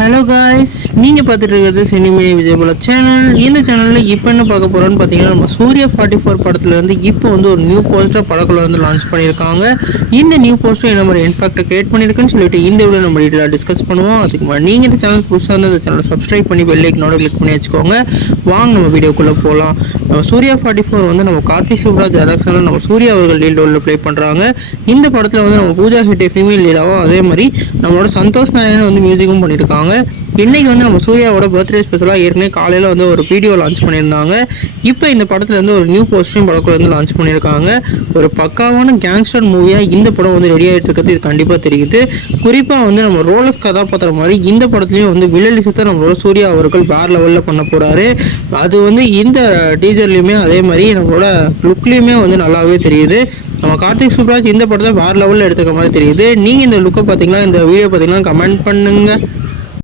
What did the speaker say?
Hello guys, நீங்கள் பார்த்துட்டு இருக்கிறது சினிமணி விஜயபாலா சேனல். இந்த சேனலில் இப்போ என்ன பார்க்க போகிறோன்னு பார்த்தீங்கன்னா, நம்ம சூர்யா 44 படத்துலேருந்து இப்போ வந்து ஒரு நியூ போஸ்டர் படக்குள்ள வந்து லான்ச் பண்ணியிருக்காங்க. இந்த நியூ போஸ்டர் என்ன மாதிரி இம்பாக்டை கிரியேட் பண்ணியிருக்குன்னு சொல்லிட்டு இந்த வீடியோ நம்ம டீட்டெயிலாக டிஸ்கஸ் பண்ணுவோம். அதுக்கு முன்னாடி நீங்கள் இந்த சேனல் புதுசாக இருந்தால் இந்த சேனலை சப்ஸ்கிரைப் பண்ணி பெல் ஐக்கனோட கிளிக் பண்ணி வச்சுக்கோங்க. வாங்க நம்ம வீடியோக்குள்ளே போகலாம். நம்ம சூர்யா 44 வந்து நம்ம கார்த்திக் சுப்ராஜ் எலெக்ஷனில் நம்ம சூர்யா அவர்கள் லீட் ரோலில் ப்ளே பண்ணுறாங்க. இந்த படத்தில் வந்து நம்ம பூஜா ஹெட்டே ஃபீமேல் லீடாகவும் அதே மாதிரி நம்மளோட சந்தோஷ் நாராயணன் வந்து மியூசிக்கும் பண்ணியிருக்காங்க. இன்னைக்கு வந்து நம்ம சூர்யாவோட பர்த்டே ஸ்பெஷலாக ஏற்கனவே காலையில் வந்து ஒரு வீடியோ லான்ச் பண்ணியிருந்தாங்க. இப்போ இந்த படத்தில் வந்து ஒரு நியூ போஸ்டரையும் படக்குள்ள வந்து லான்ச் பண்ணியிருக்காங்க. ஒரு பக்காவான கேங்ஸ்டர் மூவியாக இந்த படம் வந்து ரெடி ஆகிட்டு இருக்கிறது இது கண்டிப்பாக தெரியுது. குறிப்பாக வந்து நம்ம ரோலக்ஸ் கதாபாத்திரம் மாதிரி இந்த படத்துலையும் வந்து வில்லலிசத்தை நம்மளோட சூர்யா அவர்கள் வேறு லெவலில் பண்ண போகிறாரு. அது வந்து இந்த டீசர்லையுமே அதே மாதிரி நம்மளோட லுக்லேயுமே வந்து நல்லாவே தெரியுது. நம்ம கார்த்திக் சுப்ராஜ் இந்த படத்தை வேறு லெவலில் எடுத்துக்க மாதிரி தெரியுது. நீங்கள் இந்த லுக்கை பார்த்தீங்கன்னா, இந்த வீடியோ பார்த்தீங்கன்னா கமெண்ட் பண்ணுங்கள்.